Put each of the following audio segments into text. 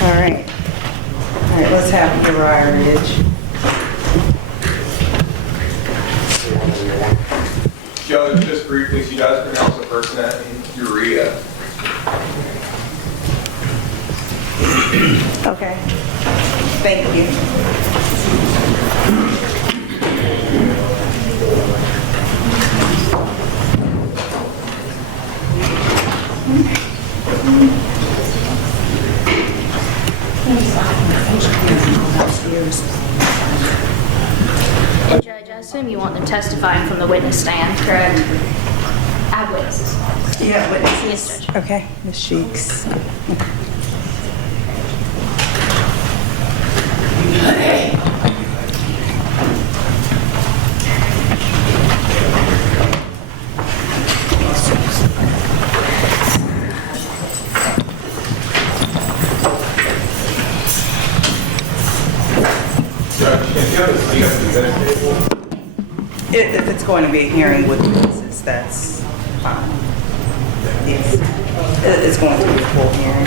All right. All right, let's have Uriha Ridge. Judge, just briefly, so you guys pronounce the first name Uriha. Okay. Thank you. And Judge, I assume you want them testifying from the witness stand, correct? Eyewitnesses. Yeah, witnesses. Yes, Judge. Okay, Ms. Sheeks. Judge, can you have a seat at the defense table? If it's going to be a hearing with witnesses, that's fine. Yes. It's going to be a full hearing.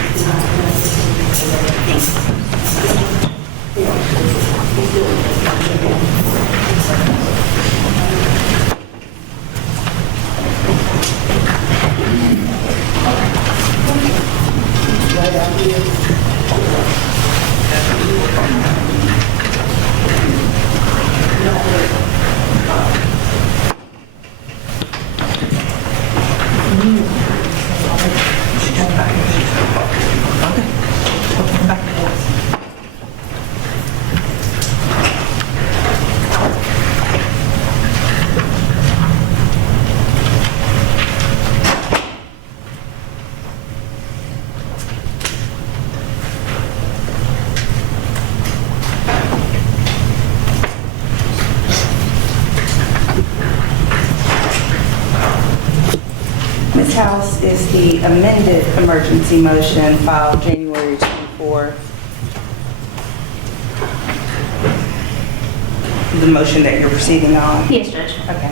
Ms. House is the amended emergency motion filed January 24th. The motion that you're proceeding on? Yes, Judge. Okay.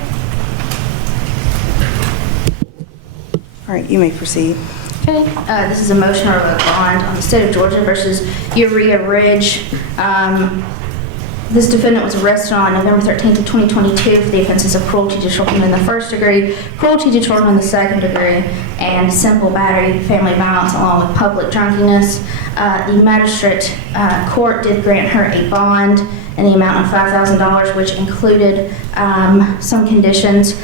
All right, you may proceed. Okay, this is a motion to revoke bond on the state of Georgia versus Uriha Ridge. This defendant was arrested on November 13th of 2022 for the offenses of cruelty to children in the first degree, cruelty to children in the second degree, and simple battery, family violence, along with public drunkenness. The magistrate court did grant her a bond in the amount of $5,000, which included some conditions.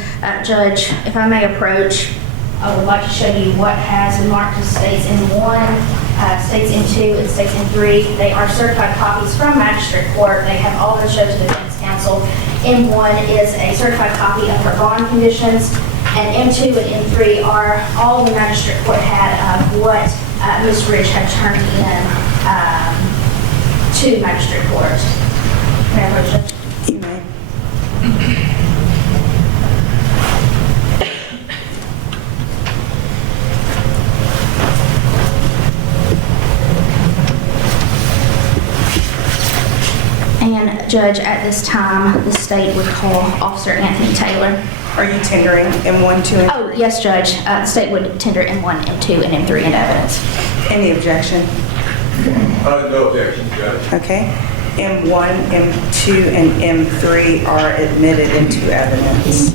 Judge, if I may approach, I would like to show you what has been marked as states in 1, states in 2, and states in 3. They are certified copies from magistrate court. They have all been shown to the defense counsel. M1 is a certified copy of her bond conditions, and M2 and M3 are all the magistrate court had of what Ms. Ridge had turned in to magistrate court. May I approach it? You may. And Judge, at this time, the state would call Officer Anthony Taylor. Are you tendering M1, 2, and 3? Oh, yes, Judge. The state would tender M1, M2, and M3 into evidence. Any objection? No objection, Judge. Okay. M1, M2, and M3 are admitted into evidence.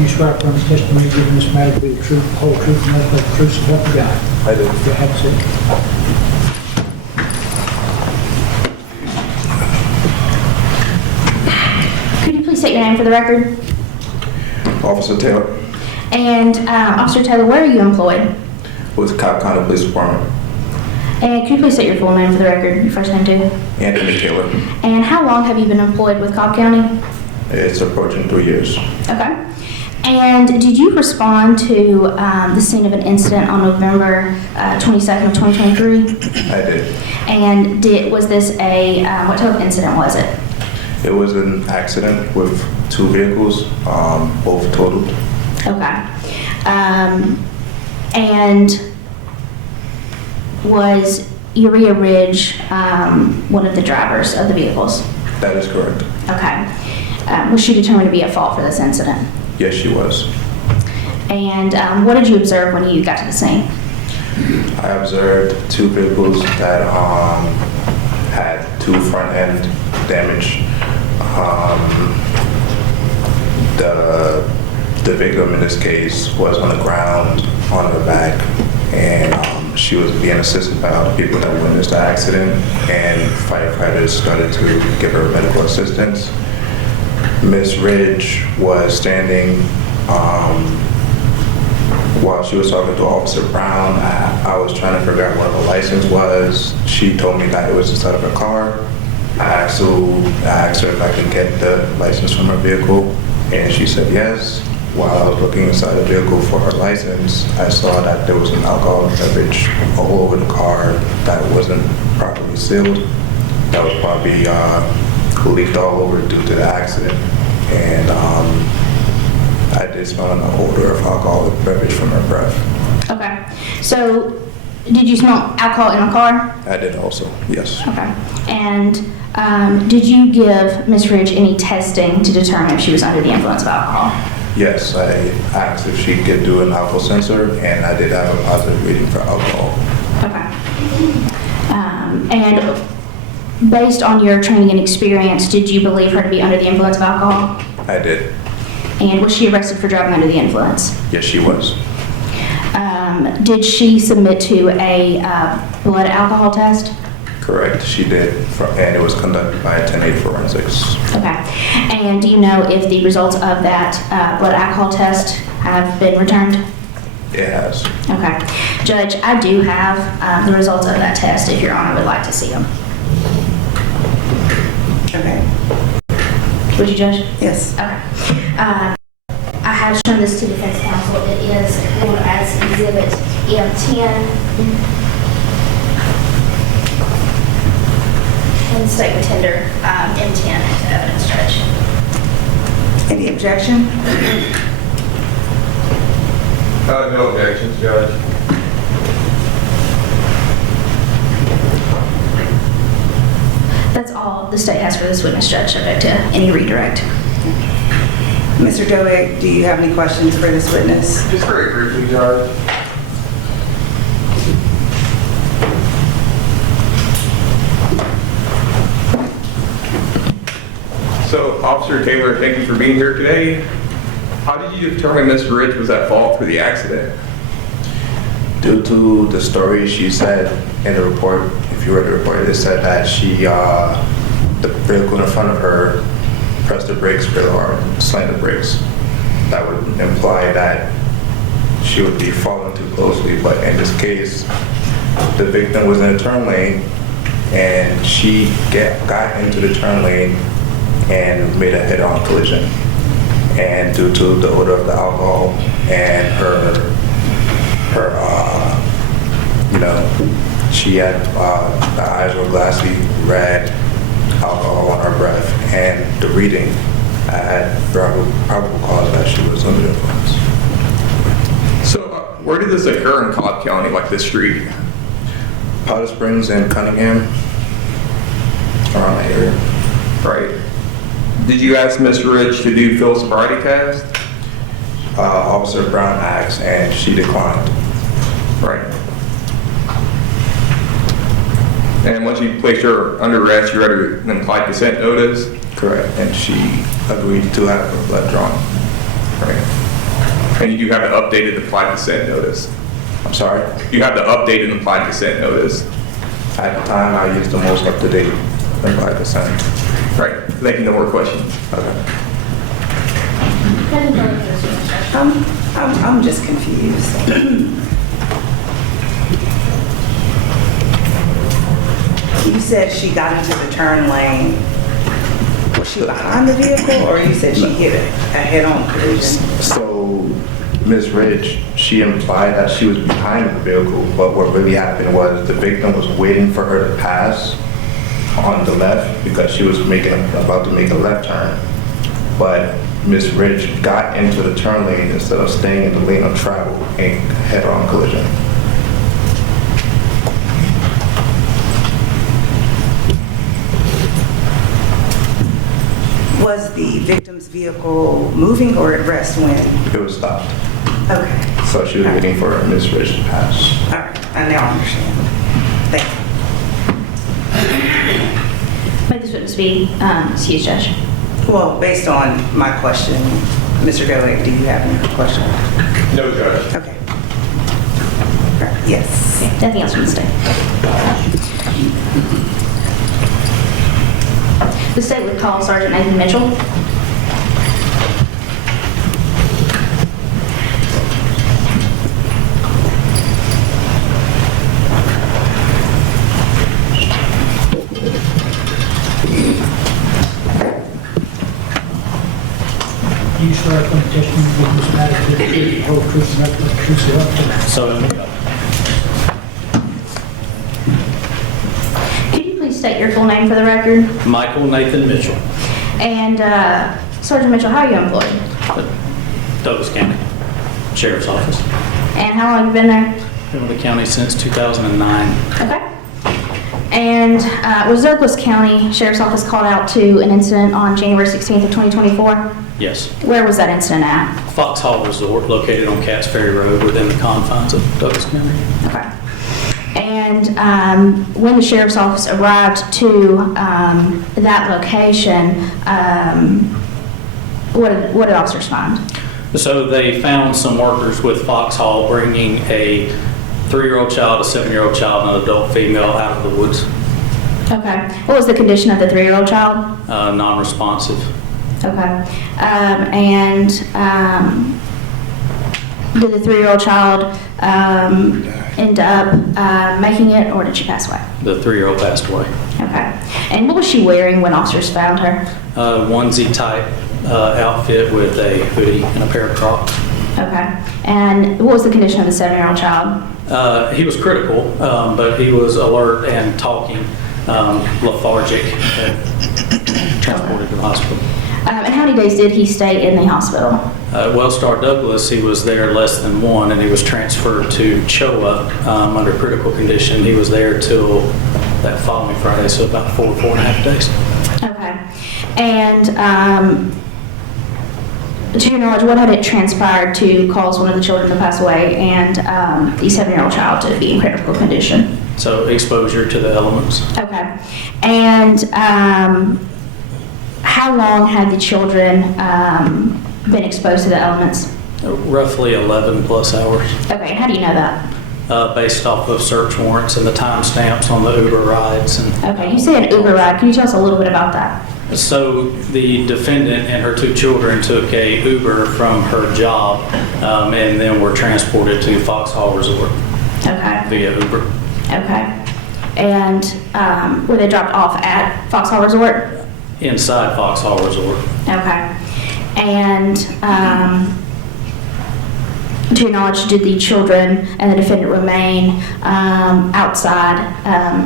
You swear upon this testimony given this matter to be the truth, the whole truth, and nothing but the truth, so help you God. I do. You have a seat. Could you please state your name for the record? Officer Taylor And Officer Taylor, where are you employed? with Cobb County Police Department. And could you please state your full name for the record, your first name too? Anthony Taylor. And how long have you been employed with Cobb County? It's approaching 3 years. Okay. And did you respond to the scene of an incident on November 22nd of 2023? I did. And was this what type of incident was it? It was an accident with 2 vehicles, both totaled. Okay. And was Uriha Ridge one of the drivers of the vehicles? That is correct. Okay. Was she determined to be at fault for this incident? Yes, she was. And what did you observe when you got to the scene? I observed two vehicles that had two front end damage. The victim in this case was on the ground on her back, and she was being assisted by other people that witnessed the accident, and firefighters started to give her medical assistance. Miss Ridge was standing while she was talking to Officer Brown. I was trying to figure out what her license was. She told me that it was inside of her car. I asked her if I could get the license from her vehicle, and she said yes. While I was looking inside the vehicle for her license, I saw that there was an alcohol beverage all over the car that wasn't properly sealed. That was probably leaked all over due to the accident. And I did smell an odor of alcoholic beverage from her breath. Okay. So, did you smell alcohol in the car? I did also, yes. Okay. And did you give Ms. Ridge any testing to determine if she was under the influence of alcohol? Yes, I asked if she could do an alcohol sensor, and I did have a positive reading for alcohol. Okay. And based on your training and experience, did you believe her to be under the influence of alcohol? I did. And was she arrested for driving under the influence? Yes, she was. Did she submit to a blood alcohol test? Correct, she did, and it was conducted by a 10-8 forensics. Okay. And do you know if the results of that blood alcohol test have been returned? It has. Okay. Judge, I do have the results of that test if Your Honor would like to see them. Okay. Would you, Judge? Yes. Okay. I have shown this to defense counsel. It is known as Exhibit M10. And the state would tender M10 to evidence, Judge. Any objection? No objections, Judge. That's all the state has for this witness, Judge, subject to any redirect. Mr. Doig, do you have any questions for this witness? Just very briefly, Judge. So, Officer Taylor, thank you for being here today. How did you determine Ms. Ridge was at fault for the accident? Due to the story she said in the report, if you read the report, it said that the vehicle in front of her pressed the brakes real hard, slammed the brakes. That would imply that she would be following too closely, but in this case, the victim was in a turn lane, and she got into the turn lane and made a head-on collision. And due to the odor of the alcohol and her she had, the eyes were glassy, red, alcohol on her breath, and the reading had probable cause that she was under the influence. So, where did this occur in Cobb County, like this street? Powder Springs and Cunningham, around that area. Right. Did you ask Ms. Ridge to do field sobriety test? Officer Brown asked, and she declined. Right. And once you placed her under arrest, you read an implied consent notice? Correct, and she agreed to have her blood drawn. Right. And you have the updated implied consent notice? I'm sorry? You have the updated implied consent notice? At the time, I used the most up-to-date implied consent. Right. Thank you. No more questions. Okay. I'm just confused. You said she got into the turn lane. Was she behind the vehicle, or you said she hit a head-on collision? So, Ms. Ridge, she implied that she was behind the vehicle, but what really happened was the victim was waiting for her to pass on the left because she was about to make a left turn. But Ms. Ridge got into the turn lane instead of staying in the lane of travel and head-on collision. Was the victim's vehicle moving or at rest when? It was stopped. Okay, So she was waiting for Ms. Ridge to pass. all right, I now understand. Thank you. May this witness be excused, Judge. Well, based on my question, Mr. Gillick, do you have any question? No, Judge. Okay. All right, yes. Okay, nothing else from the state. The state would call Sergeant Nathan Mitchell. Do you swear upon the testimony you give this matter to be the truth, the whole truth, and nothing but the truth, so help you God? So help me God. Could you please state your full name for the record? Michael Nathan Mitchell, And Sergeant Mitchell, how are you employed? Douglas County Sheriff's Office. And how long have you been there? Been with the county since 2009. Okay. And was Douglas County Sheriff's Office called out to an incident on January 16th of 2024? Yes. Where was that incident at? Fox Hall Resort, located on Catts Ferry Road within the confines of Douglas County. Okay. And when the Sheriff's Office arrived to that location, what did officers find? So they found some workers with Fox Hall bringing a 3-year-old child, a 7-year-old child, and an adult female out of the woods. Okay. What was the condition of the 3-year-old child? Non-responsive. Okay. Did the 3-year-old child end up making it, or did she pass away? The 3-year-old passed away. Okay. And what was she wearing when officers found her? Onesie type outfit with a hoodie and a pair of Crocs. Okay. And what was the condition of the 7-year-old child? He was critical, but he was alert and talking, lethargic, transported to the hospital. And how many days did he stay in the hospital? Wellstar Douglas, he was there less than 1, and he was transferred to CHOA under critical condition. He was there till that following Friday, so about 4.5 days. Okay. And to your knowledge, what had it transpired to cause one of the children to pass away and the 7-year-old child to be in critical condition? So exposure to the elements. Okay. And how long had the children been exposed to the elements? Roughly 11 plus hours, Okay. And how do you know that? based off of search warrants and the timestamps on the Uber rides. And Okay. You say an Uber ride. Can you tell us a little bit about that? so the defendant and her 2 children took a Uber from her job and then were transported to Fox Hall Resort Okay. via Uber. Okay. And were they dropped off at Fox Hall Resort? Inside Fox Hall Resort. Okay. And to your knowledge, did the children and the defendant remain outside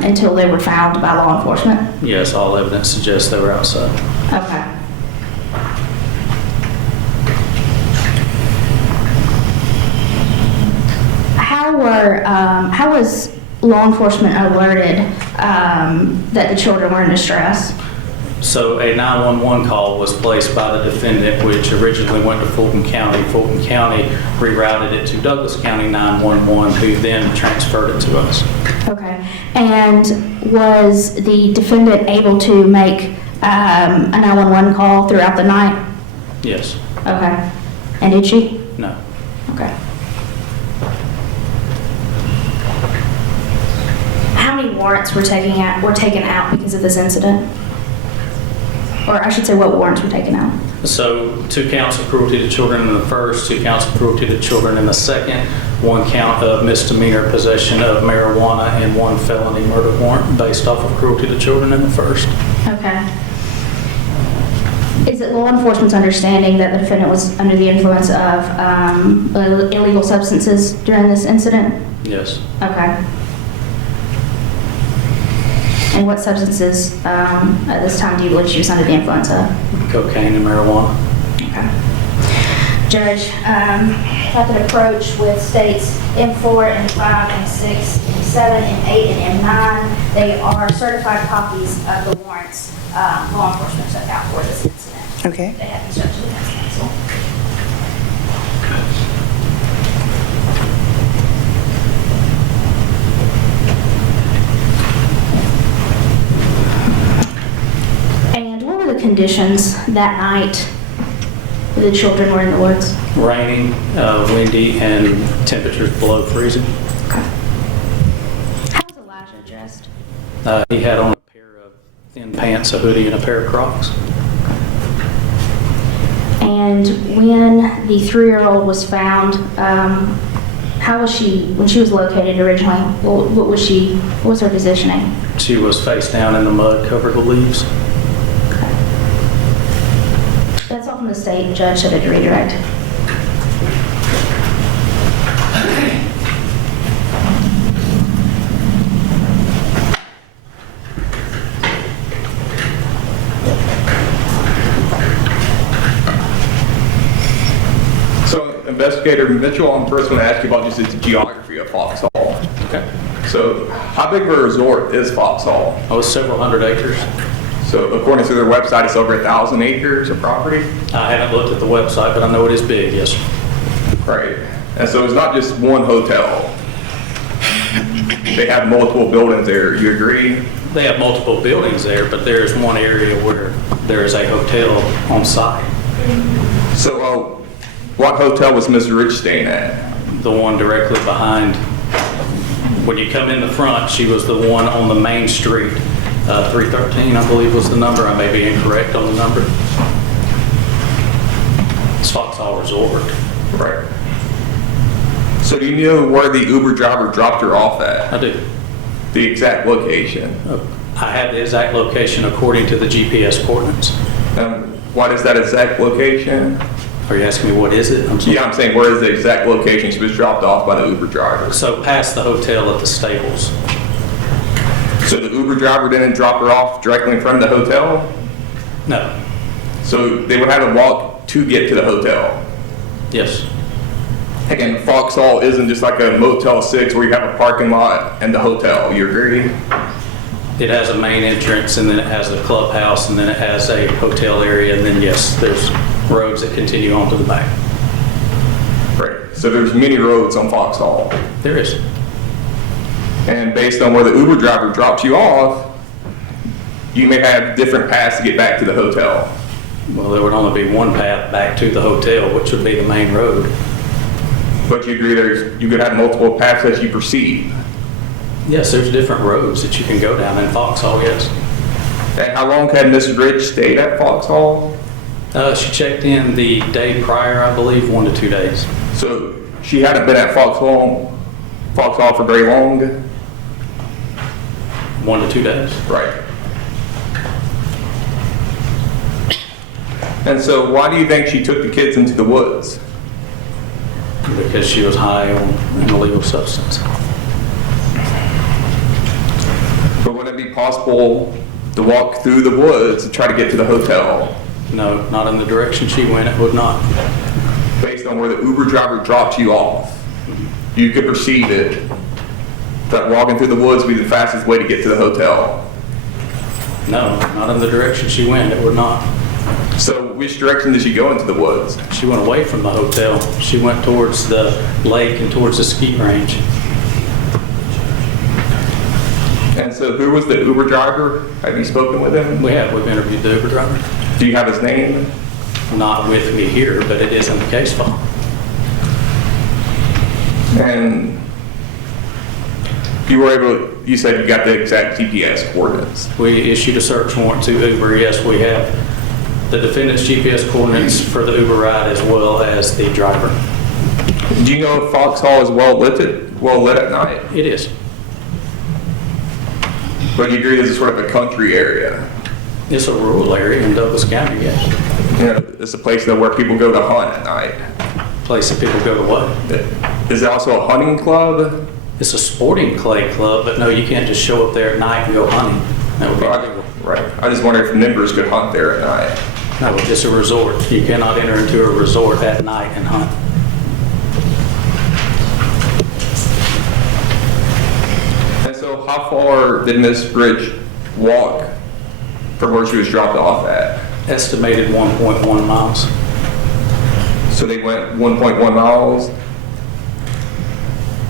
until they were found by law enforcement? Yes, all evidence suggests they were outside. Okay. How was law enforcement alerted that the children were in distress? So a 911 call was placed by the defendant, which originally went to Fulton County. Fulton County rerouted it to Douglas County 911, who then transferred it to us. Okay. And was the defendant able to make a 911 call throughout the night? Yes. Okay. And did she? No. Okay. How many warrants were taken out because of this incident? Or I should say, what warrants were taken out? So 2 counts of cruelty to children in the first, 2 counts of cruelty to children in the second, 1 count of misdemeanor possession of marijuana, and 1 felony murder warrant based off of cruelty to children in the first. Okay. Is it law enforcement's understanding that the defendant was under the influence of illegal substances during this incident? Yes. Okay. And what substances at this time do you believe she was under the influence of? Cocaine and marijuana. Okay. Judge, if I could approach with states M4, M5, M6, M7, M8, and M9. They are certified copies of the warrants law enforcement took out for this incident. Okay. They have instructed the defense counsel. conditions that night the children were in the woods? Raining, windy, and temperatures below freezing. Okay. How was Elijah dressed? He had on a pair of thin pants, a hoodie, and a pair of Crocs. And when the 3-year-old was found, how was she, when she was located originally, what was her positioning? She was face down in the mud, covered with leaves. That's all from the state. Judge said to redirect. So, Investigator Mitchell, I'm first going to ask you about just the geography of Foxhall. Okay. So, how big of a resort is Foxhall? I was several hundred acres. So, according to their website, it's over 1,000 acres of property. I haven't looked at the website, but I know it is big, yes, sir. Right. And so it's not just one hotel. They have multiple buildings there. You agree? They have multiple buildings there, but there is one area where there is a hotel on site. So, what hotel was Ms. Ridge staying at? The one directly behind, when you come in the front, she was the one on the main street. 313, I believe, was the number. I may be incorrect on the number. It's Foxhall Resort. Right. So do you know where the Uber driver dropped her off at? I do. The exact location? I have the exact location according to the GPS coordinates. What is that exact location? Are you asking me what is it? I'm sorry. Yeah, I'm saying where is the exact location she was dropped off by the Uber driver? So past the hotel at the stables. So the Uber driver didn't drop her off directly in front of the hotel? No. So they would have to walk to get to the hotel? Yes. Again, Foxhall isn't just like a Motel 6 where you have a parking lot and the hotel, you agree? It has a main entrance, and then it has a clubhouse, and then it has a hotel area, and then yes, there's roads that continue on to the back. Right. So there's many roads on Foxhall. There is. And based on where the Uber driver dropped you off, you may have different paths to get back to the hotel. Well, there would only be one path back to the hotel, which would be the main road. But you agree you could have multiple paths as you proceed. Yes, there's different roads that you can go down in Foxhall, yes. And how long had Miss Ridge stayed at Foxhall? She checked in the day prior, I believe, 1 to 2 days. So she hadn't been at Foxhall for very long? 1 to 2 days. Right. And so why do you think she took the kids into the woods? Because she was high on an illegal substance. But would it be possible to walk through the woods to try to get to the hotel? No, not in the direction she went, it would not. Based on where the Uber driver dropped you off, you could perceive it that walking through the woods would be the fastest way to get to the hotel. No, not in the direction she went, it would not. So which direction did she go into the woods? She went away from the hotel. She went towards the lake and towards the ski range. And so who was the Uber driver? Have you spoken with him? We've interviewed the Uber driver. Do you have his name? Not with me here, but it is in the case file. And you said you got the exact GPS coordinates. We issued a search warrant to Uber. Yes, we have the defendant's GPS coordinates for the Uber ride as well as the driver. Do you know if Foxhall is well lit at night? It is. But you agree this is sort of a country area? It's a rural area in Douglas County, yes. You know, it's a place where people go to hunt at night. Place that people go to what? Is it also a hunting club? It's a sporting clay club, but no, you can't just show up there at night and go hunting. That would be illegal. Right. I just wonder if members could hunt there at night. No, it's a resort. You cannot enter into a resort at night and hunt. And so how far did Miss Ridge walk from where she was dropped off at? Estimated 1.1 miles. So they went 1.1 miles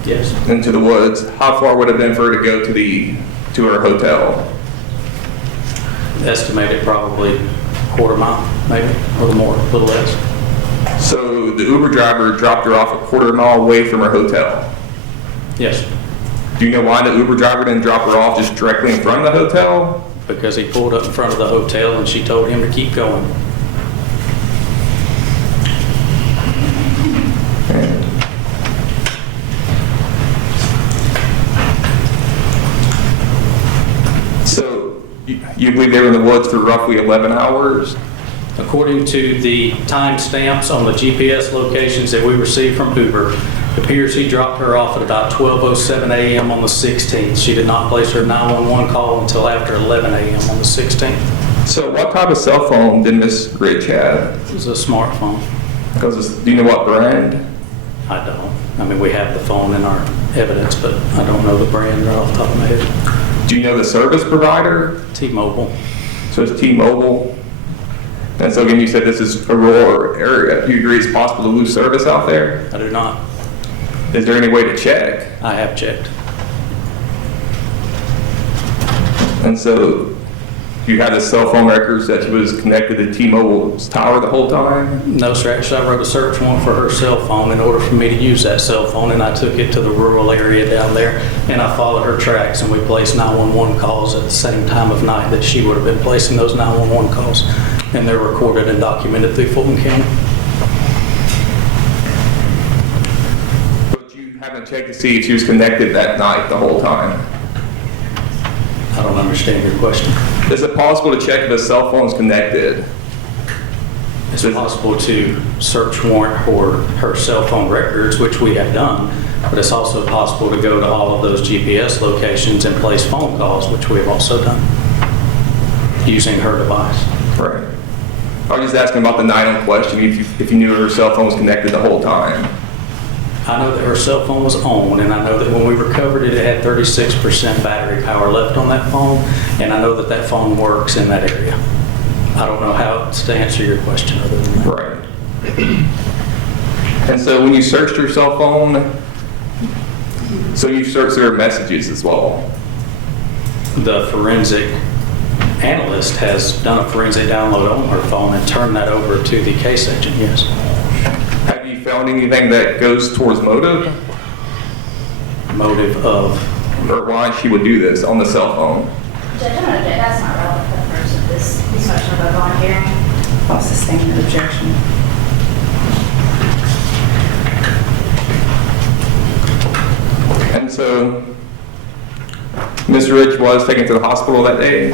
Yes. into the woods. How far would it have been for her to go to her hotel? Estimated probably quarter mile, maybe, a little more, a little less. So the Uber driver dropped her off a quarter mile away from her hotel. Yes, Do you know why the Uber driver didn't drop her off just directly in front of the hotel? because he pulled up in front of the hotel and she told him to keep going. So you believe they were in the woods for roughly 11 hours? According to the timestamps on the GPS locations that we received from Uber, it appears he dropped her off at about 12:07 a.m. on the 16th. She did not place her 911 call until after 11 a.m. on the 16th. So what type of cell phone did Miss Ridge have? It was a smartphone. Do you know what brand? I don't. I mean, we have the phone in our evidence, but I don't know the brand right off the top of my head. Do you know the service provider? T-Mobile. So it's T-Mobile. And so again, you said this is a rural area. Do you agree it's possible to lose service out there? I do not. Is there any way to check? I have checked. And so you had the cell phone records that she was connected to T-Mobile's tower the whole time? No, sir. Actually, I wrote a search warrant for her cell phone in order for me to use that cell phone, and I took it to the rural area down there, and I followed her tracks, and we placed 911 calls at the same time of night that she would have been placing those 911 calls, and they're recorded and documented through Fulton County. But you haven't checked to see if she was connected that night the whole time? I don't understand your question. Is it possible to check if a cell phone's connected? It's possible to search warrant for her cell phone records, which we have done, but it's also possible to go to all of those GPS locations and place phone calls, which we have also done, using her device. Right. I was just asking about the night in question, if you knew her cell phone was connected the whole time. I know that her cell phone was on, and I know that when we recovered it, it had 36% battery power left on that phone, and I know that that phone works in that area. I don't know how else to answer your question other than that. Right. And so when you searched her cell phone, so you searched her messages as well? The forensic analyst has done a forensic download on her phone and turned that over to the case agent, yes. Have you found anything that goes towards motive? Motive of, Or why she would do this on the cell phone? Judge, I'm gonna object. That's not relevant to the purpose of this motion of a bond hearing. I'll sustain the objection. And so Ms. Ridge was taken to the hospital that day?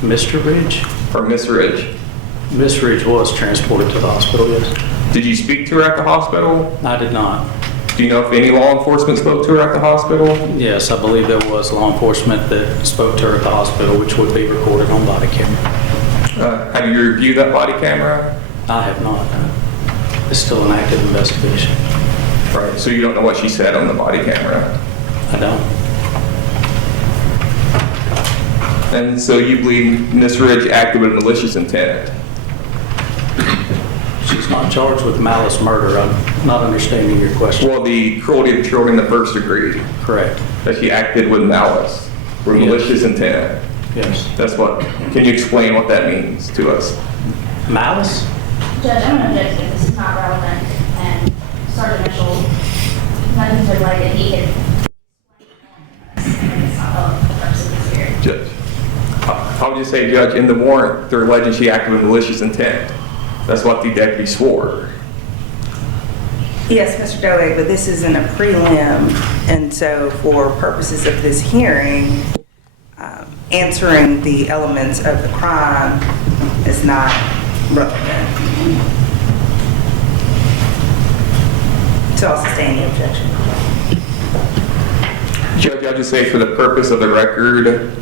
Mr. Ridge? Or Miss Ridge? Miss Ridge was transported to the hospital, yes. Did you speak to her at the hospital? I did not. Do you know if any law enforcement spoke to her at the hospital? Yes, I believe there was law enforcement that spoke to her at the hospital, which would be recorded on body camera. Have you reviewed that body camera? I have not. It's still an active investigation. Right, so you don't know what she said on the body camera? I don't. And so you believe Ms. Ridge acted with malicious intent? She's not charged with malice murder. I'm not understanding your question. Well, the cruelty to children, the first degree, Correct. that she acted with malice, with Yes. malicious intent. Yes. That's what, can you explain what that means to us? Malice? Judge, I'm gonna object that this is not relevant, and Sergeant Mitchell, nothing to like that he can. It's not relevant to the purpose of this hearing. Judge, how would you say, Judge, in the warrant, they're alleging she acted with malicious intent? That's what the deputy swore. Yes, Mr. Doeg, but this isn't a prelim, and so for purposes of this hearing, answering the elements of the crime is not relevant. So I'll sustain the objection. Judge, I'll just say for the purpose of the record,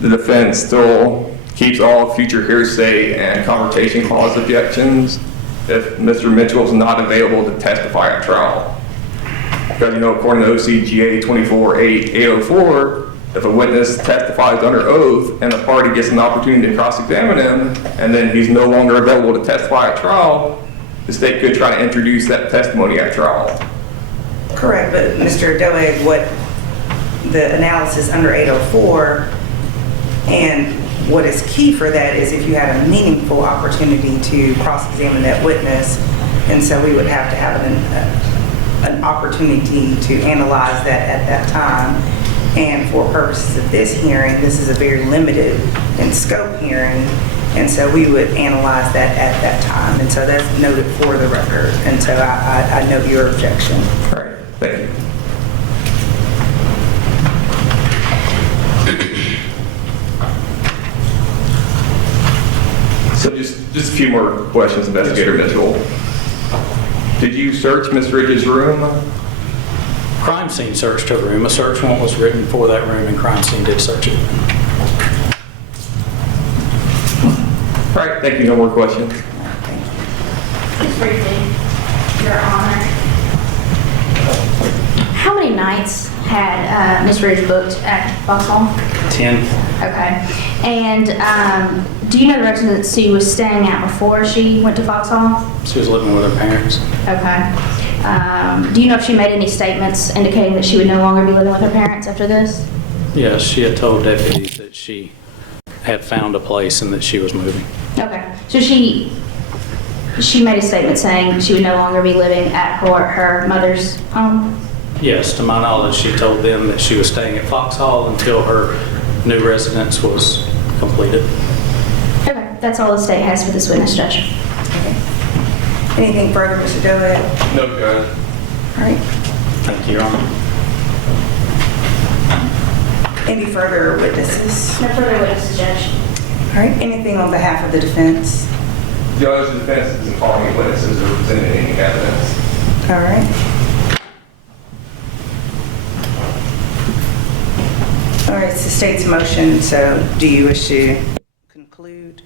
the defense still keeps all future hearsay and confrontation clause objections if Mr. Mitchell is not available to testify at trial. Because, you know, according to OCGA 24-804, if a witness testifies under oath and the party gets an opportunity to cross-examine him, and then he's no longer available to testify at trial, the state could try to introduce that testimony at trial. Correct, but Mr. Doeg, what the analysis under 804 and what is key for that is if you had a meaningful opportunity to cross-examine that witness, and so we would have to have an opportunity to analyze that at that time. And for purposes of this hearing, this is a very limited in scope hearing, and so we would analyze that at that time. And so that's noted for the record, and so I note your objection. All right, thank you. So just a few more questions, Investigator Mitchell. Did you search Ms. Ridge's room? Crime scene searched her room. A search warrant was written for that room, and crime scene did search it. All right, thank you. No more questions. Just briefly, Your Honor. How many nights had Ms. Ridge booked at Vauxhall? 10. Okay. And do you know the residence she was staying at before she went to Vauxhall? She was living with her parents. Okay. Do you know if she made any statements indicating that she would no longer be living with her parents after this? Yes, she had told deputies that she had found a place and that she was moving. Okay. So she made a statement saying she would no longer be living at her mother's home? Yes, to my knowledge, she told them that she was staying at Foxhall until her new residence was completed. Okay. That's all the state has for this witness, Judge. Anything further, Mr. Doe? No, Judge. All right. Thank you, Your Honor. Any further witnesses? No further witnesses, Judge. All right. Anything on behalf of the defense? Judge, the defense isn't calling any witnesses or presenting any evidence. All right. All right, it's the state's motion, so do you wish to conclude?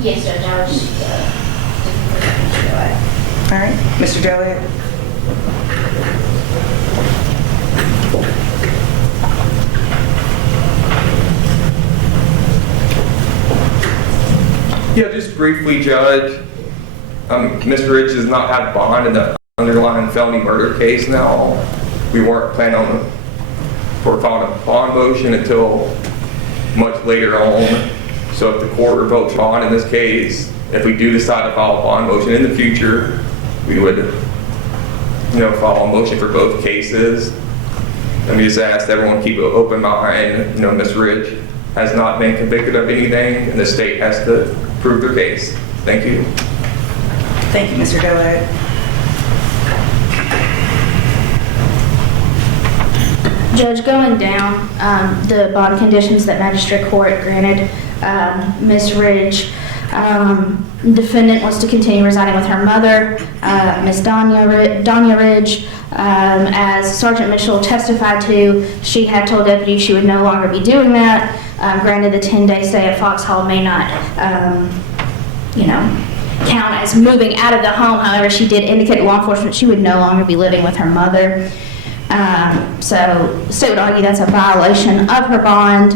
Yes, Judge. I was just All right, Mr. Joliet? Yeah, just briefly, Judge. Ms. Ridge does not have bond in the underlying felony murder case now. We weren't planning on filing a bond motion until much later on. So if the court revokes bond in this case, if we do decide to file a bond motion in the future, we would, file a motion for both cases. Let me just ask everyone to keep an open mind. Ms. Ridge has not been convicted of anything, and the state has to prove their case. Thank you. Thank you, Mr. Joliet. Judge, going down the bond conditions that magistrate court granted Ms. Ridge, defendant wants to continue residing with her mother, Ms. Donya Ridge. As Sergeant Mitchell testified to, she had told deputies she would no longer be doing that. Granted, the 10-day stay at Foxhall may not, count as moving out of the home. However, she did indicate to law enforcement she would no longer be living with her mother. So the state would argue that's a violation of her bond.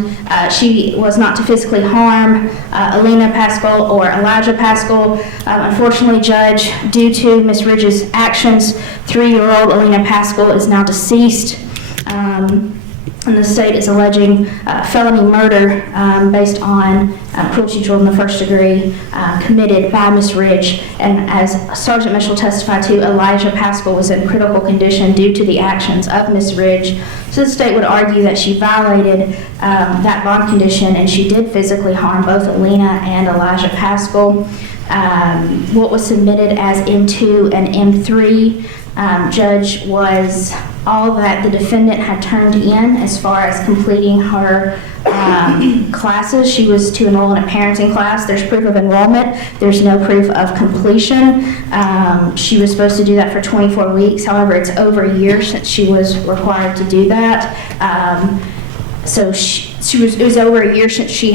She was not to physically harm Alina Pascal or Elijah Pascal. Unfortunately, Judge, due to Ms. Ridge's actions, 3-year-old Alina Pascal is now deceased. And the state is alleging felony murder based on cruelty to children in the first degree committed by Ms. Ridge. And as Sergeant Mitchell testified to, Elijah Pascal was in critical condition due to the actions of Ms. Ridge. So the state would argue that she violated that bond condition, and she did physically harm both Alina and Elijah Pascal. What was submitted as M2 and M3, Judge, was all that the defendant had turned in as far as completing her classes. She was to enroll in a parenting class. There's proof of enrollment. There's no proof of completion. She was supposed to do that for 24 weeks. However, it's over a year since she was required to do that. So it was over a year since she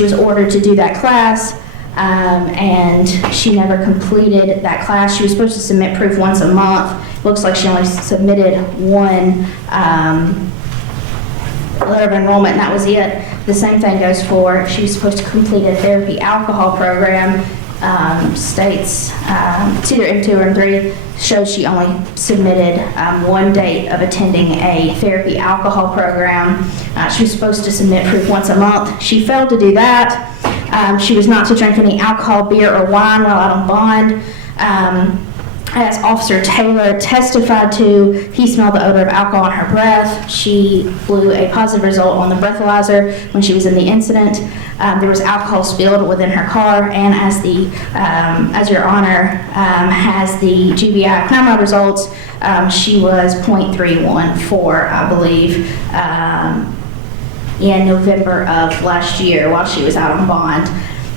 was ordered to do that class. And she never completed that class. She was supposed to submit proof once a month. Looks like she only submitted one letter of enrollment, and that was it. The same thing goes for, she was supposed to complete a therapy alcohol program. states, it's either M2 or M3, shows she only submitted one date of attending a therapy alcohol program. She was supposed to submit proof once a month. She failed to do that. She was not to drink any alcohol, beer, or wine while out on bond. As Officer Taylor testified to, he smelled the odor of alcohol in her breath. She blew a positive result on the breathalyzer when she was in the incident. There was alcohol spilled within her car, and as Your Honor has the GBI crime lab results, she was .314, I believe, in November of last year while she was out on bond.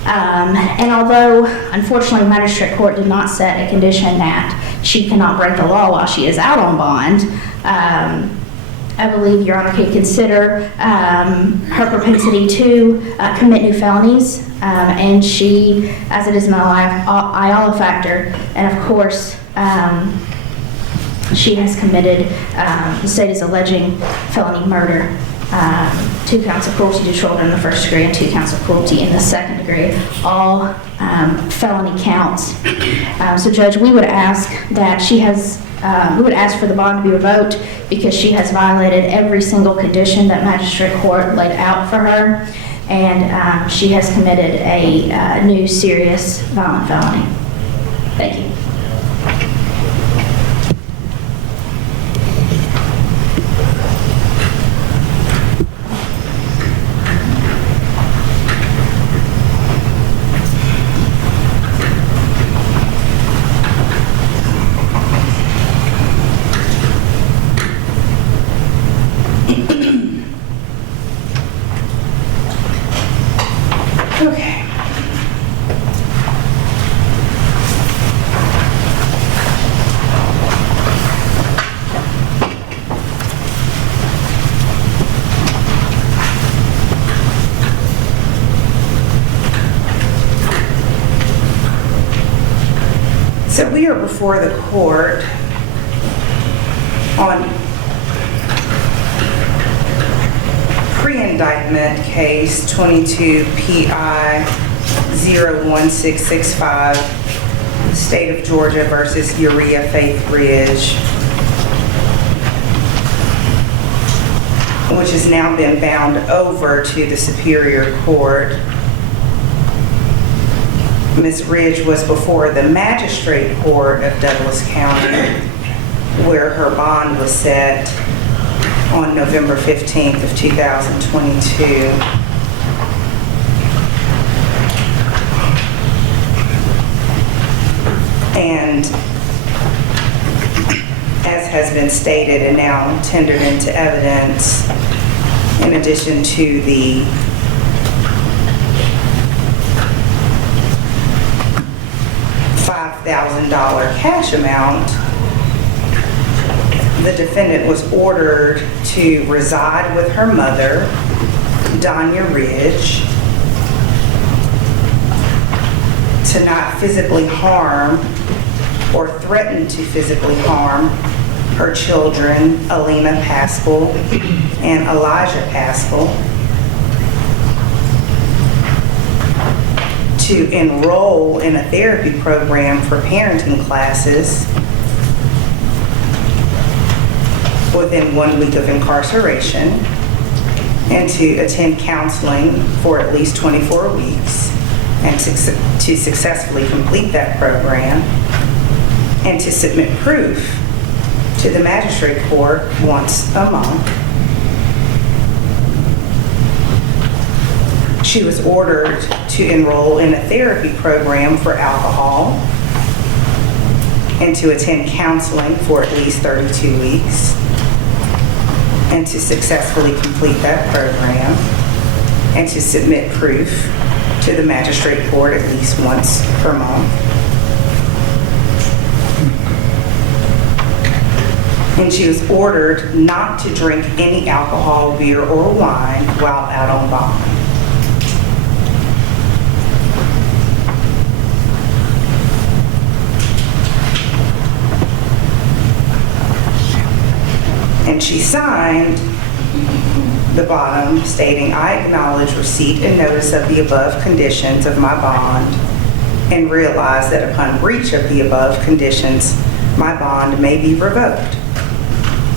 And although, unfortunately, Magistrate Court did not set a condition that she cannot break the law while she is out on bond, I believe Your Honor could consider her propensity to commit new felonies, and she, as it is an IOLA factor, and of course, she has committed, the state is alleging felony murder. 2 counts of cruelty to children in the first degree and 2 counts of cruelty in the second degree, all felony counts. So Judge, we would ask that we would ask for the bond to be revoked because she has violated every single condition that Magistrate Court laid out for her, and she has committed a new serious violent felony. Thank you. Okay. So we are before the court on pre-indictment case 22 PI 01665, State of Georgia versus Uriha Ridge, which has now been bound over to the Superior Court. Ms. Ridge was before the Magistrate Court of Douglas County, where her bond was set on November 15th of 2022. And as has been stated and now tendered into evidence, in addition to the $5,000 cash amount, the defendant was ordered to reside with her mother, Uriha Ridge, to not physically harm or threaten to physically harm her children, Alina Paschal and Elijah Paschal, to enroll in a therapy program for parenting classes within 1 week of incarceration, and to attend counseling for at least 24 weeks, and to successfully complete that program, and to submit proof to the Magistrate Court once a month. She was ordered to enroll in a therapy program for alcohol and to attend counseling for at least 32 weeks and to successfully complete that program and to submit proof to the Magistrate Court at least once per month. And she was ordered not to drink any alcohol, beer, or wine while out on bond. And she signed the bottom stating, "I acknowledge receipt and notice of the above conditions of my bond and realize that upon breach of the above conditions, my bond may be revoked,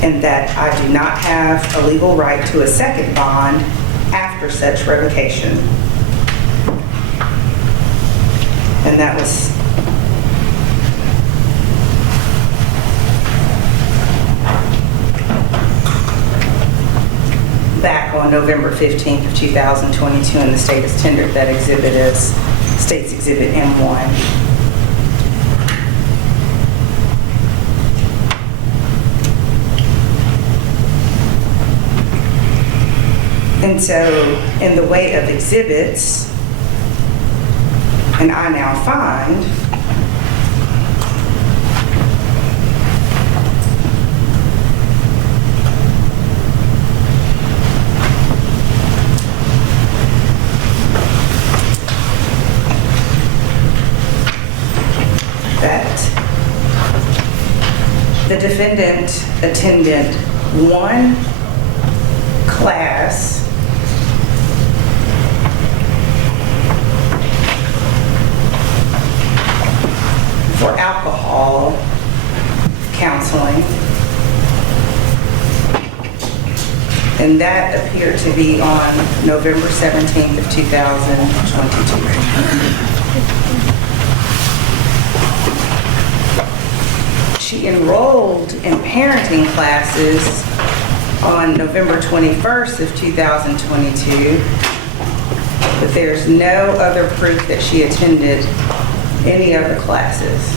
and that I do not have a legal right to a second bond after such revocation. And that was back on November 15th of 2022, and the state has tendered that exhibit as State's Exhibit M1. And so, in the way of exhibits, and I now find that the defendant attended one class for alcohol counseling, and that appeared to be on November 17th of 2022. She enrolled in parenting classes on November 21st of 2022, but there's no other proof that she attended any other classes.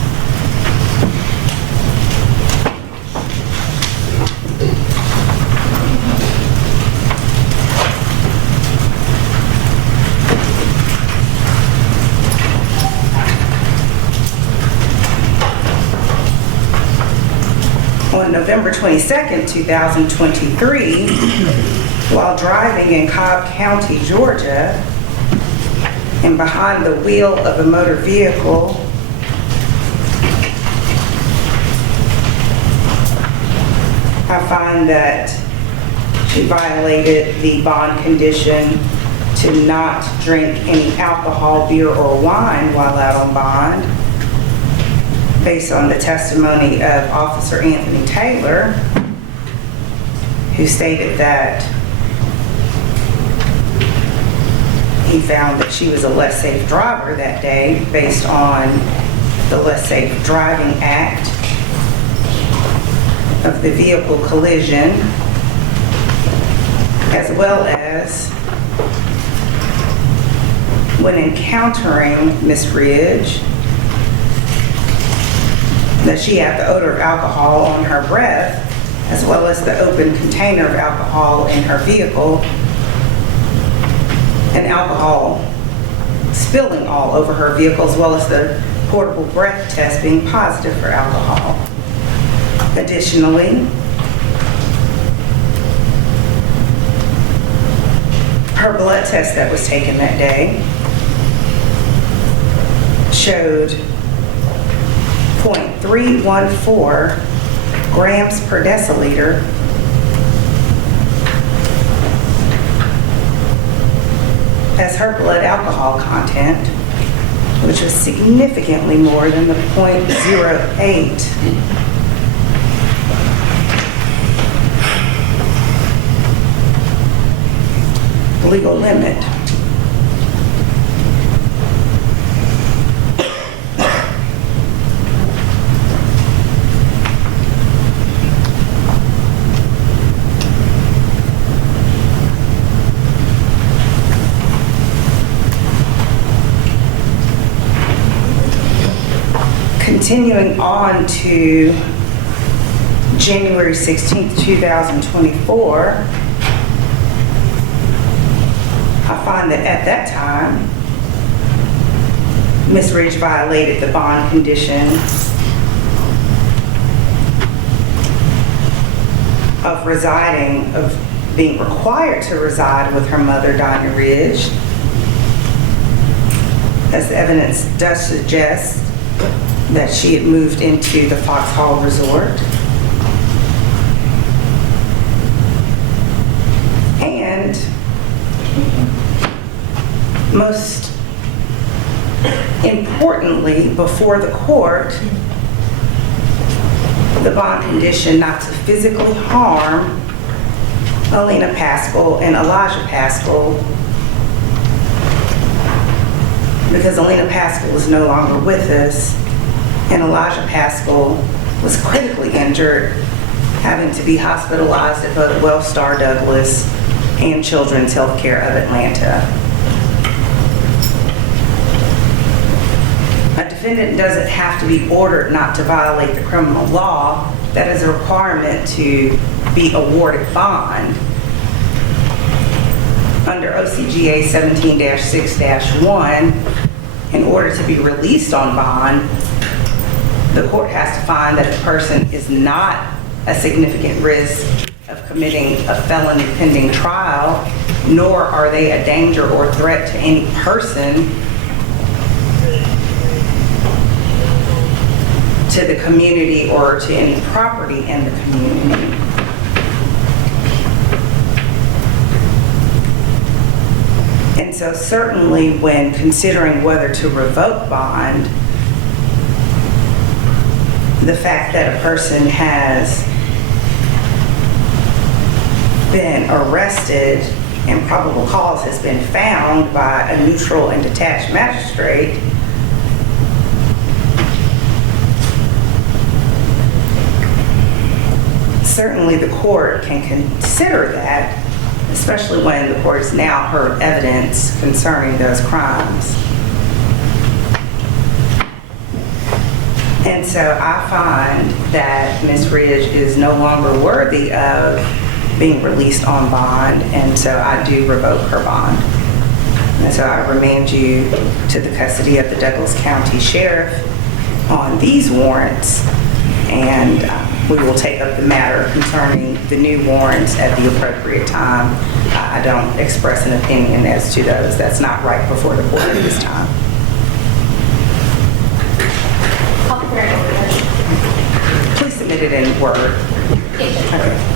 On November 22nd, 2023, while driving in Cobb County, Georgia, and behind the wheel of a motor vehicle, I find that she violated the bond condition to not drink any alcohol, beer, or wine while out on bond, based on the testimony of Officer Anthony Taylor, who stated that he found that she was a less safe driver that day based on the Less Safe Driving Act of the vehicle collision, as well as when encountering Ms. Ridge, that she had the odor of alcohol on her breath, as well as the open container of alcohol in her vehicle, and alcohol spilling all over her vehicle, as well as the portable breath test being positive for alcohol. Additionally, her blood test that was taken that day showed 0.314 grams per deciliter as her blood alcohol content, which was significantly more than the 0.08 legal limit. Continuing on to January 16th, 2024, I find that at that time, Ms. Ridge violated the bond condition of being required to reside with her mother, Donna Ridge, as the evidence does suggest that she had moved into the Fox Hall Resort. And most importantly, certainly, before the court, the bond condition not to physically harm Alina Paschal and Elijah Paschal, because Alina Paschal was no longer with us, and Elijah Paschal was critically injured, having to be hospitalized at both Wellstar Douglas and Children's Healthcare of Atlanta. A defendant doesn't have to be ordered not to violate the criminal law. That is a requirement to be awarded bond. Under OCGA 17-6-1, in order to be released on bond, the court has to find that the person is not a significant risk of committing a felony pending trial, nor are they a danger or threat to any person, to the community, or to any property in the community. And so certainly when considering whether to revoke bond, the fact that a person has been arrested and probable cause has been found by a neutral and detached magistrate, certainly the court can consider that, especially when the court has now heard evidence concerning those crimes. And so I find that Ms. Ridge is no longer worthy of being released on bond, and so I do revoke her bond. And so I remand you to the custody of the Douglas County Sheriff on these warrants, and we will take up the matter concerning the new warrants at the appropriate time. I don't express an opinion as to those. That's not right before the court at this time. Please submit it in Word. Okay.